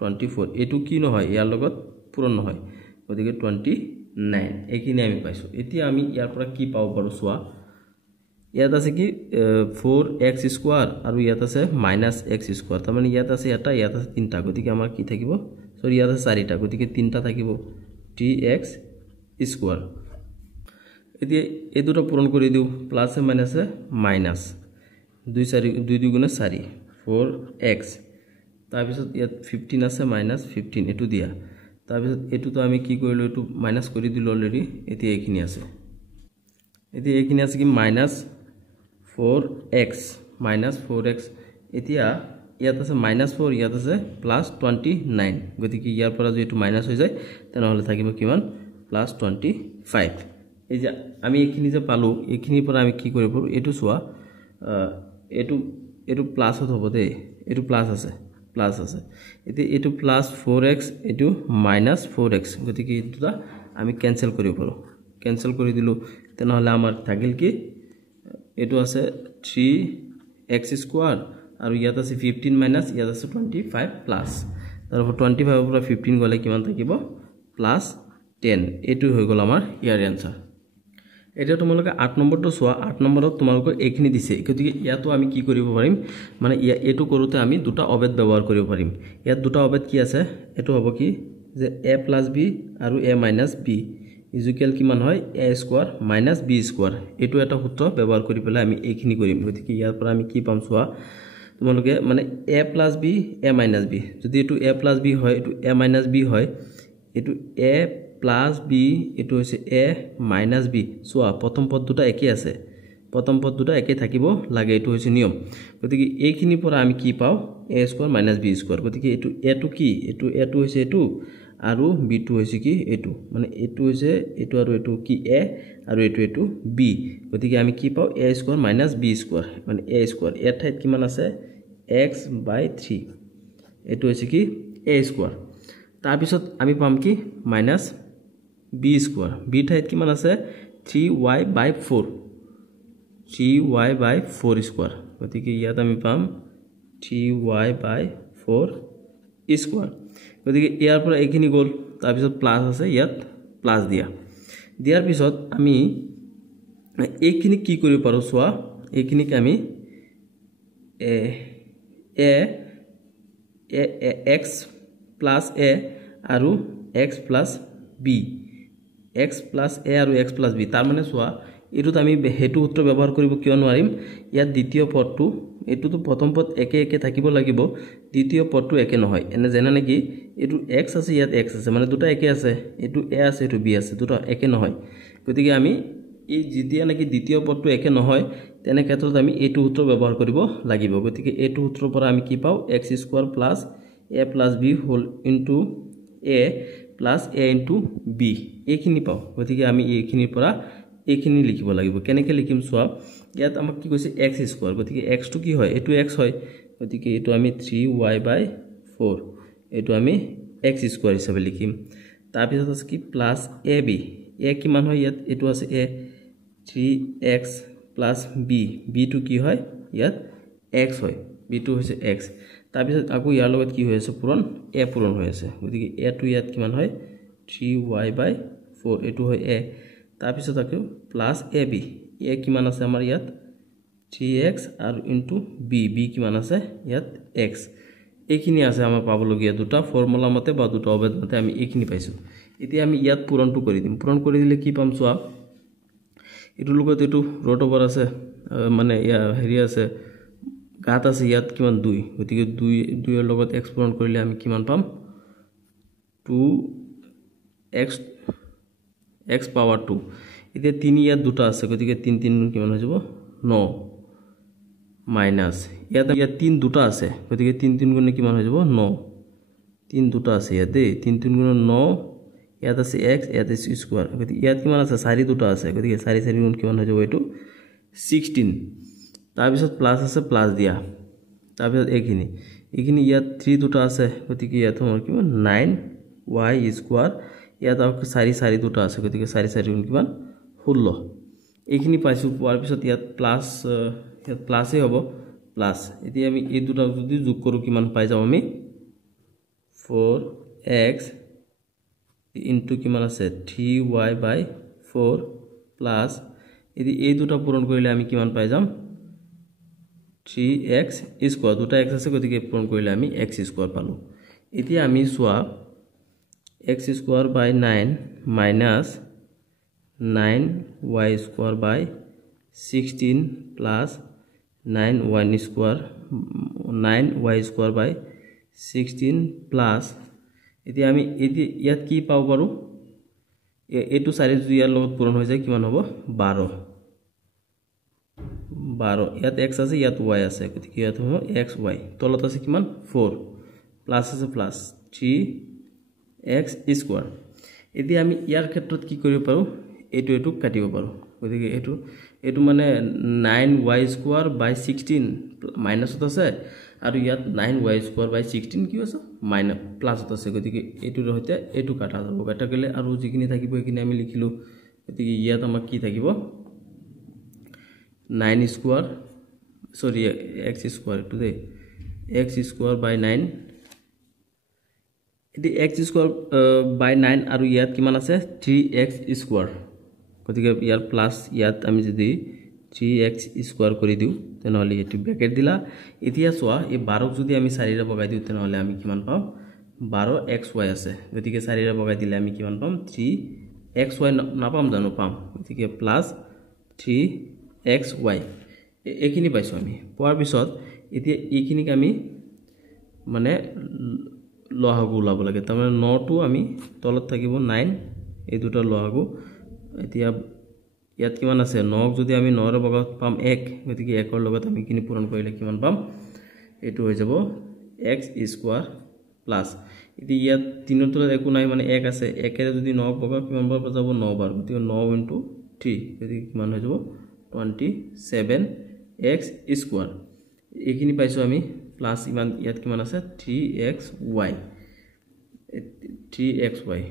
24 এটো কি নহয় ইয়াৰ লগত পূৰণ নহয় গতিকে 29 এইখিনি আমি পাইছো এতিয়া আমি ইয়াৰ পৰা কি পাব পাৰো সোৱা ইয়াত আছে কি 4x স্কয়াৰ আৰু ইয়াত আছে -x স্কয়াৰ তাৰ মানে ইয়াত আছে এটা ইয়াত আছে তিনটা গতিকে আমাৰ কি থাকিব সৰি ইয়াত আছে চাৰিটা গতিকে তিনটা থাকিব 3x স্কয়াৰ এতিয়া এই দুটো পূৰণ কৰি দিও প্লাস এ মাইনাসে মাইনাস 2 গুণে 4 4x তাৰ পিছত ইয়াত 15 আছে -15 এটো দিয়া তাৰ পিছত এটো তো আমি কি কৰিলো এটো মাইনাস কৰি দিলো অলৰেডি এতিয়া এইখিনি আছে এতিয়া এইখিনি আছে কি -4x এতিয়া ইয়াত আছে -4 ইয়াত আছে +29 গতিকে ইয়াৰ পৰা যদি এটো মাইনাস হৈ যায় তেনেহলে থাকিব কিমান +25 এই যে আমি এইখিনি যে পালো এইখিনিৰ পৰা আমি কি কৰিব পাৰো এটো সোৱা এটো প্লাস হ'ব দে এটো প্লাস আছে এতিয়া এটো +4x এটো -4x গতিকে এটোটা আমি ক্যান্সেল কৰিব পাৰো ক্যান্সেল কৰি দিলো তেনেহলে আমাৰ থাকিল কি এটো আছে 3x স্কয়াৰ আৰু ইয়াত আছে 15 মাইনাস ইয়াত আছে 25 প্লাস তাৰপৰ 25 এৰ পৰা 15 গলে কিমান থাকিব +10 এটো হৈ গল আমাৰ ইয়াৰ आंसर এটা তোমালোকে 8 নম্বৰটো চোৱা 8 নম্বৰত তোমালোকৰ এইখিনি দিছে গতিকে ইয়াতো আমি কি কৰিব পাৰিম মানে এটো কৰোতে আমি দুটা অবেদ ব্যৱহাৰ কৰিব পাৰিম ইয়াত দুটা অবেদ কি আছে এটো হ'ব কি যে a + b আৰু a - b ইকুয়াল কিমান হয় a স্কয়াৰ - b স্কয়াৰ এটো এটা সূত্ৰ ব্যৱহাৰ কৰি পেলাই আমি এইখিনি কৰিম গতিকে ইয়াৰ পৰা আমি কি পাম চোৱা তোমালোকে মানে a + b a - b যদি এটো a + b হয় এটো a - b হয় এটো a + b এটো হৈছে a - b চোৱা প্ৰথম পদ দুটা একে আছে প্ৰথম পদ দুটা একে থাকিব লাগে এটো হৈছে নিয়ম গতিকে এইখিনি পৰা আমি কি পাও a স্কয়াৰ - b স্কয়াৰ গতিকে এটো এটো কি এটো হৈছে এটো আৰু b টো হৈছে কি এটো মানে এটো হৈছে এটো আৰু এটো কি a আৰু এটো b গতিকে আমি কি পাও a স্কয়ার - b স্কয়ার মানে a স্কয়ার এর ঠাইত কিমান আছে x/3 এটো হৈছে কি a স্কয়ার তাৰ পিছত আমি পাম কি - b স্কয়ার b ঠাইত কিমান আছে 3y/4 3y/4 স্কয়ার গতিকে ইয়াত আমি পাম 3y/4 স্কয়ার গতিকে ইয়াৰ পৰা এইখিনি গল তাৰ পিছত প্লাস আছে ইয়াত প্লাস দিয়াৰ পিছত আমি এইখিনি কি কৰিব পাৰো চোৱা এইখিনিক আমি x plus a আৰু x plus b x plus a আৰু x plus b তাৰ মানে চোৱা এটোত আমি হেতু সূত্ৰ ব্যৱহাৰ কৰিব কিয় নোৱাৰিম ইয়াত দ্বিতীয় পদটো এটোতো প্ৰথম পদ একে একে থাকিব লাগিব দ্বিতীয় পদটো একে নহয় এনে যেনে নেকি এটো x আছে ইয়াত x আছে মানে দুটা একে আছে এটো a আছে এটো b আছে দুটা একে নহয় গতিকে আমি এই যেতিয়া নেকি দ্বিতীয় পদটো একে নহয় তেনে ক্ষেত্ৰত আমি এটো সূত্ৰ ব্যৱহাৰ কৰিব লাগিব গতিকে এটো সূত্ৰৰ পৰা আমি কি পাও x square plus a plus b whole into a plus a into b এইখিনি পাও গতিকে আমি এইখিনিৰ পৰা এইখিনি লিখিব লাগিব কেনেকৈ লিখিম চোৱা ইয়াত আমাক কি কৈছে x স্কয়ার গতিকে x টো কি হয় এটো x হয় গতিকে এটো আমি 3y/4 এটো আমি x স্কয়ার হিচাপে লিখিম তাৰ পিছত আছে কি প্লাস ab a কিমান হয় ইয়াত এটো আছে a 3x plus b b টো কি হয় ইয়াত x হয় b টো হৈছে x তাৰ পিছত আকৌ ইয়াৰ লগত কি হৈ আছে পূৰণ a পূৰণ হৈ আছে গতিকে a টো ইয়াত কিমান হয় 3y/4 এটো হয় a তাৰ পিছত আকৌ প্লাস ab a কিমান আছে আমাৰ ইয়াত 3x আৰু ইনটু b b কিমান আছে ইয়াত x এইখিনি আছে আমাৰ পাবলগীয়া দুটা ফৰ্মুলা মতে বা দুটা অবেদ মতে আমি এইখিনি পাইছো এতিয়া আমি ইয়াত পূৰণটো কৰি দিম পূৰণ কৰি দিলে কি পাম চোৱা এটো লগত এটো ৰুট ওভাৰ আছে মানে হেৰি আছে ঘাত আছে ইয়াত কিমান 2 গতিকে 2 এৰ লগত x পূৰণ কৰিলে আমি কিমান পাম 2x পাৱাৰ 2 এতিয়া 3 ইয়াত দুটা আছে গতিকে 3 3 কিমান হৈ যাব 9 মাইনাস ইয়াত 3 দুটা আছে গতিকে 3 3 গুণে কিমান হৈ যাব 9 3 দুটা আছে ইয়াত দে 3 3 গুণে 9 ইয়াত আছে x ইয়াত আছে স্কয়ার গতিকে ইয়াত কিমান আছে 4 দুটা আছে গতিকে 4 4 গুণ কিমান হৈ যাব এটো 16 তাৰ পিছত প্লাস আছে প্লাস দিয়া তাৰ পিছত এইখিনি ইয়াত 3 দুটা আছে গতিকে ইয়াত আমাৰ কিমান 9y স্কয়ার ইয়াত আকৌ 4 4 দুটা আছে গতিকে 4 4 গুণ কিমান 16 এইখিনি পাইছো পোৱাৰ পিছত ইয়াত প্লাসে হ'ব প্লাস এতিয়া আমি এই দুটা যদি যোগ কৰো কিমান পাই যাম আমি 4x into কিমান আছে 3y/4 প্লাস এদি এই দুটা পূৰণ কৰিলে আমি কিমান পাই যাম 3x স্কয়াৰ দুটা x আছে গতিকে পূৰণ কৰিলে আমি x স্কয়ার পালো এতিয়া আমি সোয়া x square by 9 minus 9y square by 16 plus 9y square 9y square by 16 plus এতিয়া আমি ইয়াত কি পাও পাৰো এটো 4 যদি ইয়াৰ লগত পূৰণ হৈ যায় কিমান হ'ব 12 ইয়াত x আছে ইয়াত y আছে গতিকে ইয়াত হ'ব xy তলত আছে কিমান 4 প্লাস আছে প্লাস 3x স্কয়ার এতিয়া আমি ইয়াৰ ক্ষেত্ৰত কি কৰিব পাৰো এটো কাটিব পাৰো গতিকে এটো মানে 9y স্কয়াৰ by 16 মাইনাস আছে আৰু ইয়াত 9y স্কয়াৰ by 16 কি আছে মাইনাস প্লাস আছে গতিকে এটোৰ হৈতে এটো কাটা যাব কাটা গলে আৰু যিখিনি থাকিব এখিনি আমি লিখিলো গতিকে ইয়াত আমাৰ কি থাকিব 9 square sorry x square to the x square by 9 এটি x স্কয়ার by 9 আৰু ইয়াত কিমান আছে 3x স্কয়াৰ গতিকে ইয়াৰ প্লাস ইয়াত আমি যদি 3x স্কয়াৰ কৰি দিও তেনেহলে এটো ব্ৰ্যাকেট দিলা এতিয়া চোৱা এই 12 যদি আমি 4 ৰে বগাই দিও তেনেহলে আমি কিমান পাম 12xy আছে গতিকে 4 ৰে বগাই দিলে আমি কিমান পাম 3xy নাপাম জানো পাম গতিকে প্লাস 3xy এখিনি পাইছো আমি পোৱাৰ পিছত এতিয়া এইখিনিক আমি মানে লহাগু ওলাব লাগে তাৰমানে 9 টো আমি তলত থাকিব 9 এই দুটা লহাগু এতিয়া ইয়াত কিমান আছে 9 যদি আমি 9 ৰ বগাত পাম 1 গতিকে 1 ৰ লগত আমি কিনি পূৰণ কৰিলে কিমান পাম এটো হৈ যাব x স্কয়াৰ প্লাস এতিয়া ইয়াত 3 ৰ তলত একো নাই মানে 1 আছে 1 এৰে যদি 9 বগা কিমান বাৰ যাব 9 বাৰ গতিকে 9 * 3 গতিকে কিমান হৈ যাব 27x স্কয়ার এইখিনি পাইছো আমি প্লাস ইমান ইয়াত কিমান আছে 3xy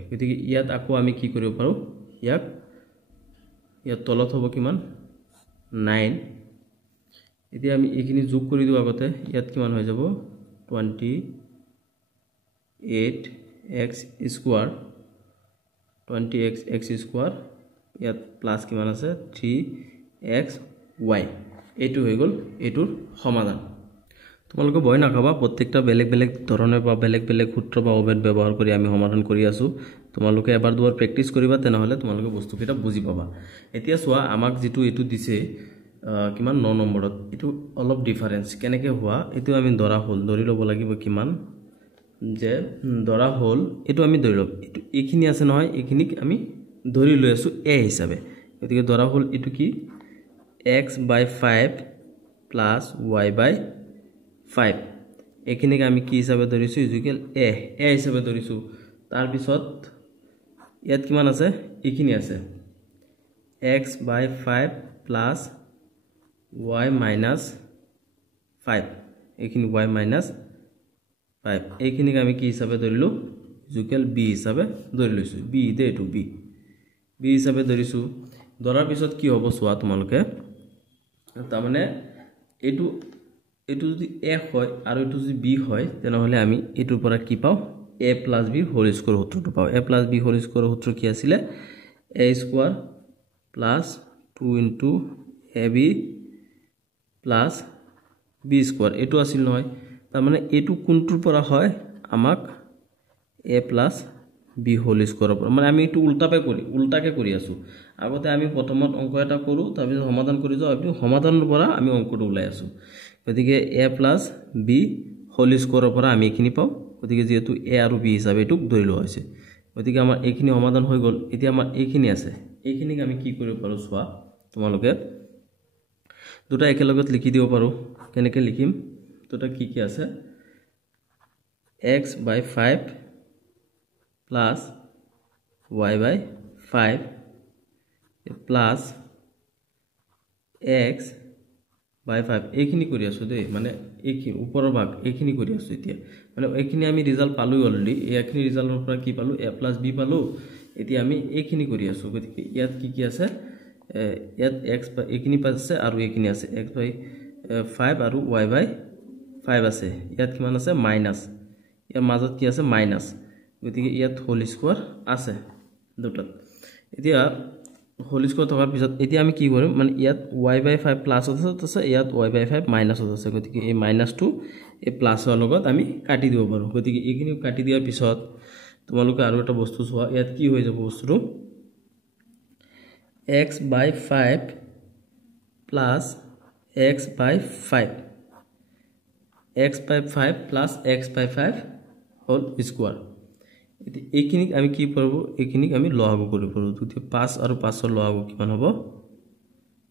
গতিকে ইয়াত আকৌ আমি কি কৰিব পাৰো ইয়াত তলত হ'ব কিমান 9 এতিয়া আমি এইখিনি যোগ কৰি দিও আগতে ইয়াত কিমান হৈ যাব 28x স্কয়াৰ 20x স্কয়াৰ ইয়াত প্লাস কিমান আছে 3xy এটো হৈ গল এটোৰ সমাধান তোমালোকে ভয় নাখাবা প্ৰত্যেকটা বেলেগ বেলেগ ধৰণৰ বা বেলেগ বেলেগ সূত্ৰ বা অবেদ ব্যৱহাৰ কৰি আমি সমাধান কৰি আছো তোমালোকে এবাৰ দুবাৰ প্ৰেক্টিস কৰিবা তেনেহলে তোমালোকে বস্তুকেইটা বুজি পাবা এতিয়া চোৱা আমাক যেটো এটো দিছে কিমান 9 নম্বৰত এটো অলপ ডিফাৰেন্স কেনেকে হোৱা এটো আমি ধৰি লব লাগিব কিমান যে ধৰা হল এটো আমি ধৰি লব এটো এখিনি আছে নহয় এখিনিক আমি ধৰি লৈ আছো a হিচাপে গতিকে ধৰা হল এটো কি x/5 plus y/5 এখিনিক আমি কি হিচাপে ধৰিছো ইকুয়াল a হিচাপে ধৰিছো তাৰ পিছত ইয়াত কিমান আছে এখিনি আছে x/5 plus y-5 এখিনি y-5 এখিনিক আমি কি হিচাপে ধৰিলো ইকুয়াল b হিচাপে ধৰি লৈছো b দে টু b হিচাপে ধৰিছো ধৰাৰ পিছত কি হ'ব সোৱা তোমালোকে তাৰ মানে এটো যদি a হয় আৰু এটো যদি b হয় তেনেহলে আমি এটোৰ পৰা কি পাও a plus b whole square সূত্ৰটো পাও a plus b whole square সূত্ৰ কি আছিল a square plus 2 into ab plus b square এটো আছিল নহয় তাৰ মানে এটো কোনটোৰ পৰা হয় আমাক a plus b whole square মানে আমি এটো উল্টাকে কৰি আছো আগতে আমি প্ৰথমত অংক এটা কৰো তাৰ পিছত সমাধান কৰি যাও আৰু সমাধানৰ পৰা আমি অংকটো উলাই আছো গতিকে a plus b হোল স্কয়াৰৰ পৰা আমি এখিনি পাও গতিকে যেহেতু a আৰু b হিচাপে এটো ধৰি লোৱা হৈছে গতিকে আমাৰ এখিনি সমাধান হৈ গল এতিয়া আমাৰ এখিনি আছে এখিনিক আমি কি কৰিব পাৰো সোৱা তোমালোকে দুটা একেলগত লিখি দিব পাৰো কেনেকৈ লিখিম দুটা কি আছে x/5 plus y/5 plus x/5 এখিনি কৰি আছো দেই মানে এখিনি ওপৰৰ ভাগ এখিনি কৰি আছো এতিয়া মানে এখিনি আমি ৰিজাল্ট পালো অলৰেডি এখিনি ৰিজাল্টৰ পৰা কি পালো a plus b পালো এতিয়া আমি এখিনি কৰি আছো গতিকে ইয়াত কি আছে ইয়াত x এখিনি পাছে আৰু এখিনি আছে x/5 আৰু y/5 আছে ইয়াত কিমান আছে মাইনাস ইয়াৰ মাজত কি আছে মাইনাস গতিকে ইয়াত হোল স্কয়াৰ আছে দুটা এতিয়া হোল স্কয়াৰ থকাৰ পিছত এতিয়া আমি কি কৰিম মানে ইয়াত y/5 প্লাস আছে ইয়াত y/5 মাইনাস আছে গতিকে এই মাইনাসটো এই প্লাসৰ লগত আমি কাটি দিব পাৰো গতিকে এইখিনি কাটি দিয়াৰ পিছত তোমালোকে আৰু এটা বস্তু চোৱা ইয়াত কি হৈ যাব বস্তুটো x/5 plus x/5 x/5 plus x/5 whole square এইখিনিক আমি কি পাবো এইখিনিক আমি লহাগু কৰিব পাৰো যদি 5 আৰু 5 ৰ লহাগু কিমান হ'ব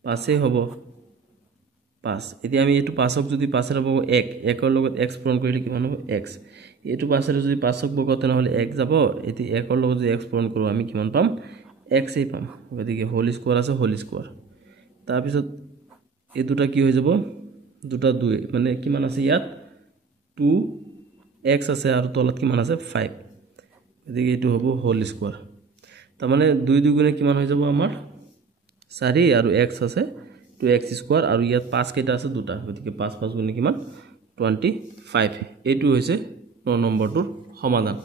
5 এ হ'ব 5 এতিয়া আমি এটো 5ক যদি 5 ৰ বগ 1 ৰ লগত x পূৰণ কৰিলে কিমান হ'ব x এটো 5 ৰ যদি 5ক বগতে নহলে 1 যাব এতি 1 ৰ লগত যদি x পূৰণ কৰো আমি কিমান পাম x এ পাম গতিকে হোল স্কয়াৰ আছে হোল স্কয়াৰ তাৰ পিছত এই দুটা কি হৈ যাব দুটা 2 মানে কিমান আছে ইয়াত 2x আছে আৰু তলত কিমান আছে 5 গতিকে এটো হ'ব হোল স্কয়াৰ তাৰ মানে 2 দুগুণে কিমান হৈ যাব আমাৰ 4 আৰু x আছে 2x স্কয়াৰ আৰু ইয়াত 5 কেটা আছে দুটা গতিকে 5 5 গুণে কিমান 25 এটো হৈছে 9 নম্বৰটোৰ সমাধান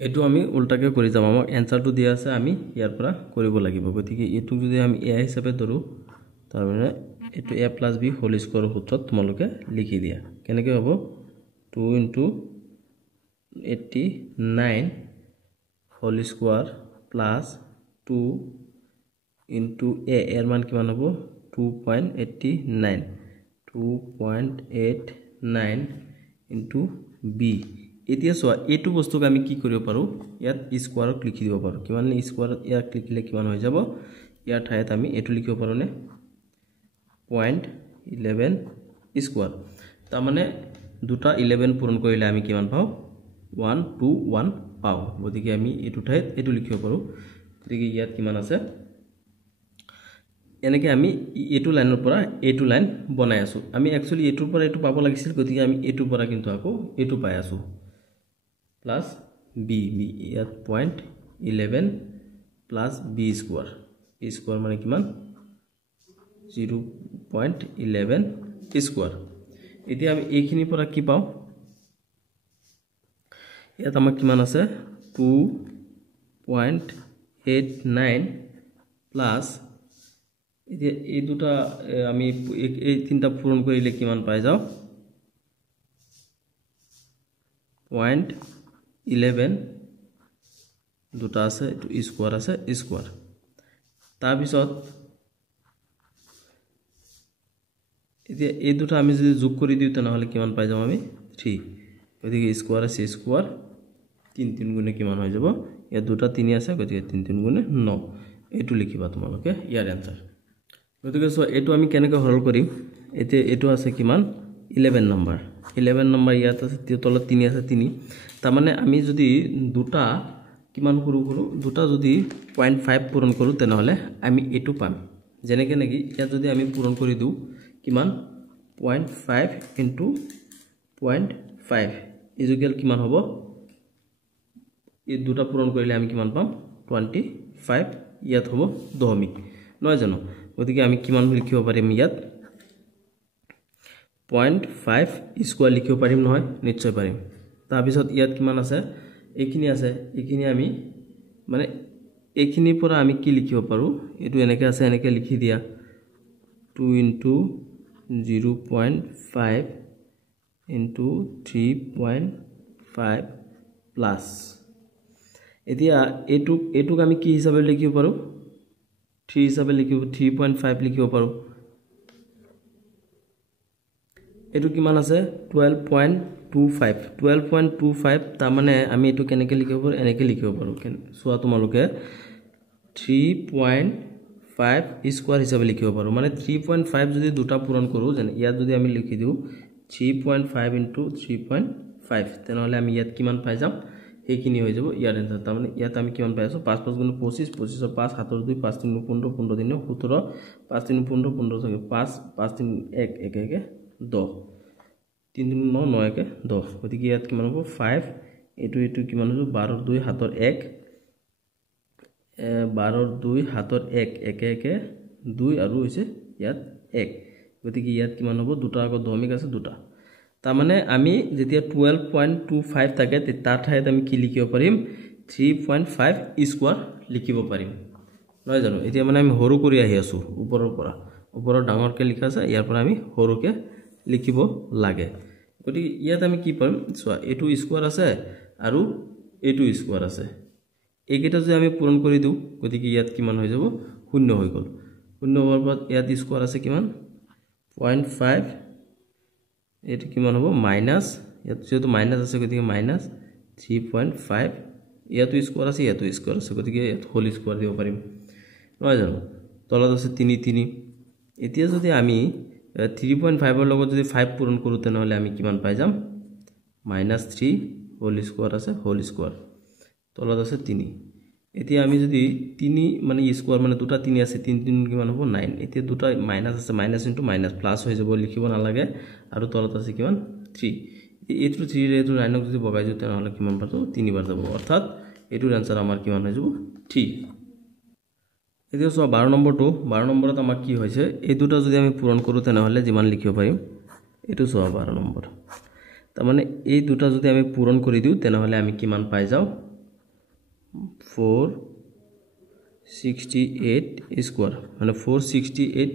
এইটো আমি উল্টাকে কৰি যাম আমাৰ এনসাৰটো দিয়া আছে আমি ইয়াৰ পৰা কৰিব লাগিব গতিকে এটো যদি আমি a হিচাপে ধৰো তাৰ মানে এটো a + b হোল স্কয়াৰ সূত্ৰত তোমালোকে লিখি দিয়া কেনেকৈ হ'ব 2 * 89 হোল স্কয়াৰ প্লাস 2 * a এর মান কিমান হ'ব 2.89 * b এতিয়া সোয়া এটো বস্তুক আমি কি কৰিব পাৰো ইয়াত স্কয়াৰত লিখি দিব পাৰো কিমান স্কয়াৰত ইয়াক লিখিলে কিমান হৈ যাব ইয়াৰ ঠাইত আমি এটো লিখিব পাৰো নে 0.11 স্কয়াৰ তাৰ মানে দুটা 11 পূৰণ কৰিলে আমি কিমান পাও 121 পাও গতিকে আমি এটো ঠাইত এটো লিখিব পাৰো গতিকে ইয়াত কিমান আছে এনেকে আমি এটো লাইনৰ পৰা এটো লাইন বনাই আছো আমি একচুয়ালি এটোৰ পৰা এটো পাব লাগিছিল গতিকে আমি এটোৰ পৰা কিন্তু আকৌ এটো পাই আছো plus b ইয়াত 0.11 plus b স্কয়ার মানে কিমান 0.11 স্কয়ার এতিয়া আমি এইখিনি পৰা কি পাও ইয়াত আমাৰ কিমান আছে 2.89 plus এতিয়া এই দুটা আমি এই তিনটা পূৰণ কৰিলে কিমান পাই যাও 0.11 দুটা আছে এটো স্কয়াৰ আছে স্কয়াৰ তাৰ পিছত এতিয়া এই দুটা আমি যদি যোগ কৰি দিও তেনেহলে কিমান পাই যাম আমি 3 গতিকে স্কয়ার আছে স্কয়ার 3 3 গুণে কিমান হৈ যাব এই দুটা 3 আছে গতিকে 3 3 গুণে 9 এটো লিখিবা তোমালোকে ইয়াৰ आंसर গতিকে সো এটো আমি কেনেকৈ হল কৰিম এতে এটো আছে কিমান 11 নম্বৰ ইয়াত আছে তলত 3 আছে 3 তাৰ মানে আমি যদি দুটা কিমান কৰো দুটা যদি 0.5 পূৰণ কৰো তেনেহলে আমি এটো পাম যেনেকে নেকি ইয়াত যদি আমি পূৰণ কৰি দিও কিমান 0.5 * 0.5 ইকুয়াল কিমান হ'ব এই দুটা পূৰণ কৰিলে আমি কিমান পাম 25 ইয়াত হ'ব দশমিক নহয় জানো গতিকে আমি কিমান লিখিব পাৰিম ইয়াত 0.5 স্কয়াৰ লিখিব পাৰিম নহয় নিশ্চয় পাৰিম তাৰ পিছত ইয়াত কিমান আছে এইখিনি আমি মানে এইখিনি পৰা আমি কি লিখিব পাৰো এটো এনেকে আছে এনেকে লিখি দিয়া 2 * 0.5 * 3.5 প্লাস এতিয়া এটুক আমি কি হিচাপে লিখিব পাৰো 3 হিচাপে লিখিব 3.5 লিখিব পাৰো এটো কিমান আছে 12.25 তাৰ মানে আমি এটো কেনেকে লিখিব পাৰো এনেকে লিখিব পাৰো সোয়া তোমালোকে 3.5 স্কয়াৰ হিচাপে লিখিব পাৰো মানে 3.5 যদি দুটা পূৰণ কৰো যেন ইয়াত যদি আমি লিখি দিও 3.5 * 3.5 তেনেহলে আমি ইয়াত কিমান পাই যাম এইখিনি হৈ যাব ইয়াৰ आंसर তাৰ মানে ইয়াত আমি কিমান পাই আছো 5 5 গুণ 25 25 5 7 2 5 3 15 15 দিন 17 5 3 15 15 থাকে 5 5 3 1 1 1 10 3 3 9 9 1 10 গতিকে ইয়াত কিমান হ'ব 5 এটো কিমান হ'ব 12 2 হাতৰ 1 12 2 হাতৰ 1 1 1 2 আৰু হৈছে ইয়াত 1 গতিকে ইয়াত কিমান হ'ব দুটা আগত দশমিক আছে দুটা তাৰ মানে আমি যেতিয়া 12.25 থাকে তাৰ ঠাইত আমি কি লিখিব পাৰিম 3.5 স্কয়াৰ লিখিব পাৰিম নহয় জানো এতিয়া মানে আমি হৰু কৰি আহি আছো ওপৰৰ পৰা ওপৰৰ ডাঙৰকে লিখা আছে ইয়াৰ পৰা আমি হৰুকে লিখিব লাগে গতিকে ইয়াত আমি কি পাম সোয়া এটো স্কয়াৰ আছে আৰু এটো স্কয়াৰ আছে এইকেইটা যদি আমি পূৰণ কৰি দিও গতিকে ইয়াত কিমান হৈ যাব শূন্য হৈ গল শূন্য হোৱাৰ পৰত ইয়াত স্কয়ার আছে কিমান 0.5 এটো কিমান হ'ব মাইনাস ইয়াত যেটো মাইনাস আছে গতিকে মাইনাস 3.5 ইয়াতো স্কয়ার আছে গতিকে ইয়াত হোল স্কয়ার দিব পাৰিম নহয় জানো তলত আছে 3 3 এতিয়া যদি আমি 3.5 ৰ লগত যদি 5 পূৰণ কৰো তেনেহলে আমি কিমান পাই যাম -3 হোল স্কয়ার আছে হোল স্কয়ার তলত আছে 3 এতিয়া আমি যদি 3 মানে স্কয়ার মানে দুটা 3 আছে 3 3 কিমান হ'ব 9 এতিয়া দুটা মাইনাস আছে মাইনাস ইনটু মাইনাস প্লাস হৈ যাব লিখিব না লাগে আৰু তলত আছে কিমান 3 এটো 3 ৰে এটো 9 যদি বগাই দিও তেনেহলে কিমান পাতো 3 বাৰ যাব অৰ্থাৎ এটোৰ आंसर আমাৰ কিমান হৈ যাব ঠিক এতিয়া সো 12 নম্বৰত আমাৰ কি হৈছে এই দুটা যদি আমি পূৰণ কৰো তেনেহলে যিমান লিখিব পাৰিম এটো সো 12 নম্বৰ তাৰ মানে এই দুটা যদি আমি পূৰণ কৰি দিও তেনেহলে আমি কিমান পাই যাও 468 স্কোয়ার মানে 468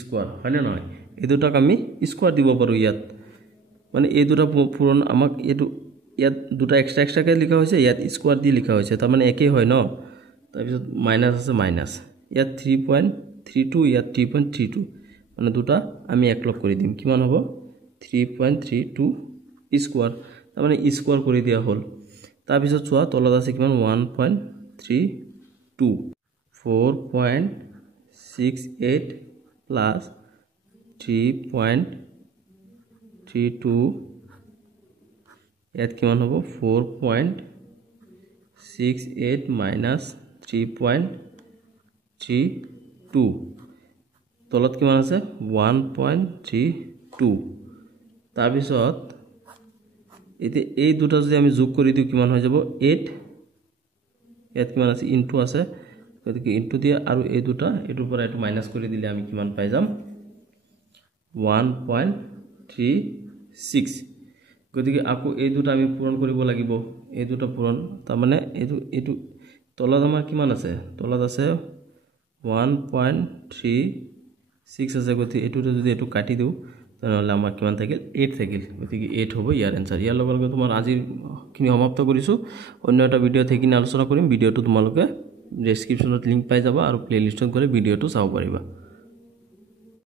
স্কোয়ার হয় না নহয় এই দুটাক আমি স্কোয়ার দিব পাৰোঁ ইয়াত মানে এই দুটা পূৰণ আমাক এইটো ইয়াত দুটা এক্সট্ৰা এক্সট্ৰাকৈ লিখা হৈছে ইয়াত স্কোয়াৰ দি লিখা হৈছে তাৰমানে একেই হয় ন তাৰপিছত মাইনাছ আছে মাইনাছ ইয়াত 3.32 ইয়াত 3.32 মানে দুটা আমি একলগ কৰি দিম কিমান হ'ব 3.32 স্কোয়াৰ তাৰমানে স্কোয়াৰ কৰি দিয়া হ'ল তাৰপিছত চোৱা তলত আছে কিমান 1.32 4.68 প্লাছ 3.32 ইয়াত কিমান হ'ব 4.68 মাইনাছ 3.32 তলত কিমান আছে 1.32 তাৰপিছত এতিয়া এই দুটা যদি আমি যোগ কৰি দিওঁ কিমান হৈ যাব 8 ইয়াত কিমান আছে ইনটু আছে গতিকে ইনটু দিয়া আৰু এই দুটা এটোৰ পৰা এটো মাইনাস কৰি দিলে আমি কিমান পাই যাম 1.36 গতিকে আকো এই দুটা আমি পূৰণ কৰিব লাগিব এই দুটা পূৰণ তাৰ মানে এটো তলত আমাৰ কিমান আছে তলত আছে 1.36 আছে গতিকে এটো যদি এটো কাটি দিও তাহলে আমাৰ কিমান থাকিল 8 থাকিল গতিকে 8 হ'ব ইয়াৰ आंसर ইয়াৰ লগে লগে তোমাৰ আজি খিনি সমাপ্ত কৰিছো অন্য এটা ভিডিও থেকে আলোচনা কৰিম ভিডিওটো তোমালোকে ডেসক্ৰিপচনত লিংক পাই যাবা আৰু প্লেলিষ্টত গলে ভিডিওটো চাব পাৰিবা